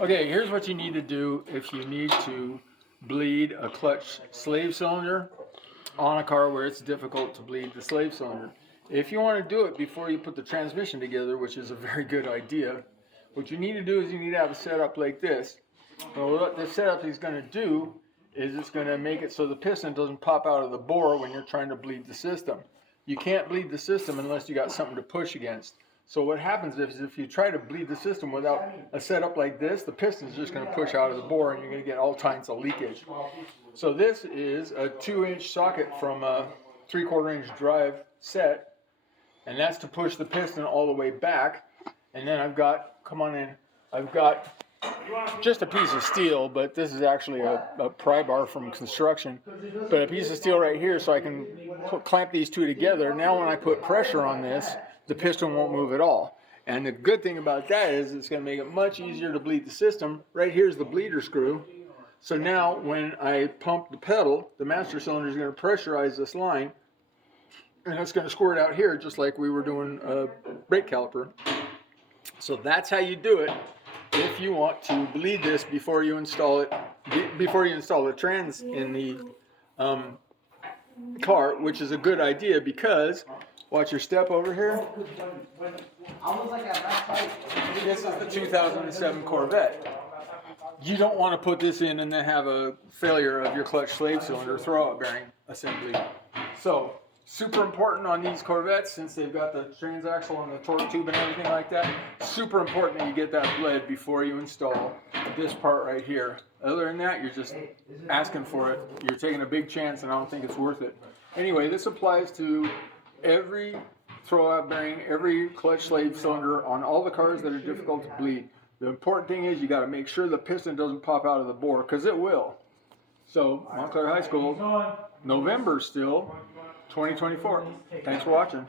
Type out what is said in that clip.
Okay, here's what you need to do if you need to bleed a clutch slave cylinder on a car where it's difficult to bleed the slave cylinder. If you want to do it before you put the transmission together, which is a very good idea, what you need to do is you need to have a setup like this. Well, what this setup is going to do is it's going to make it so the piston doesn't pop out of the bore when you're trying to bleed the system. You can't bleed the system unless you got something to push against. So what happens is if you try to bleed the system without a setup like this, the piston is just going to push out of the bore and you're going to get all kinds of leakage. So this is a 2-inch socket from a 3/4 inch drive set, and that's to push the piston all the way back. And then I've got, come on in, I've got just a piece of steel, but this is actually a pry bar from construction, but a piece of steel right here so I can clamp these two together. Now when I put pressure on this, the piston won't move at all. And the good thing about that is it's going to make it much easier to bleed the system. Right here's the bleeder screw. So now when I pump the pedal, the master cylinder is going to pressurize this line, and it's going to squirt out here just like we were doing a brake caliper. So that's how you do it if you want to bleed this before you install it, before you install the trans in the car, which is a good idea because, watch your step over here. This is the 2007 Corvette. You don't want to put this in and then have a failure of your clutch slave cylinder throwout bearing assembly. So, super important on these Corvettes, since they've got the transaxle and the torque tube and everything like that, super important that you get that bled before you install this part right here. Other than that, you're just asking for it. You're taking a big chance and I don't think it's worth it. Anyway, this applies to every throwout bearing, every clutch slave cylinder on all the cars that are difficult to bleed. The important thing is you got to make sure the piston doesn't pop out of the bore, because it will. So, Montclair High School, November still, 2024. Thanks for watching.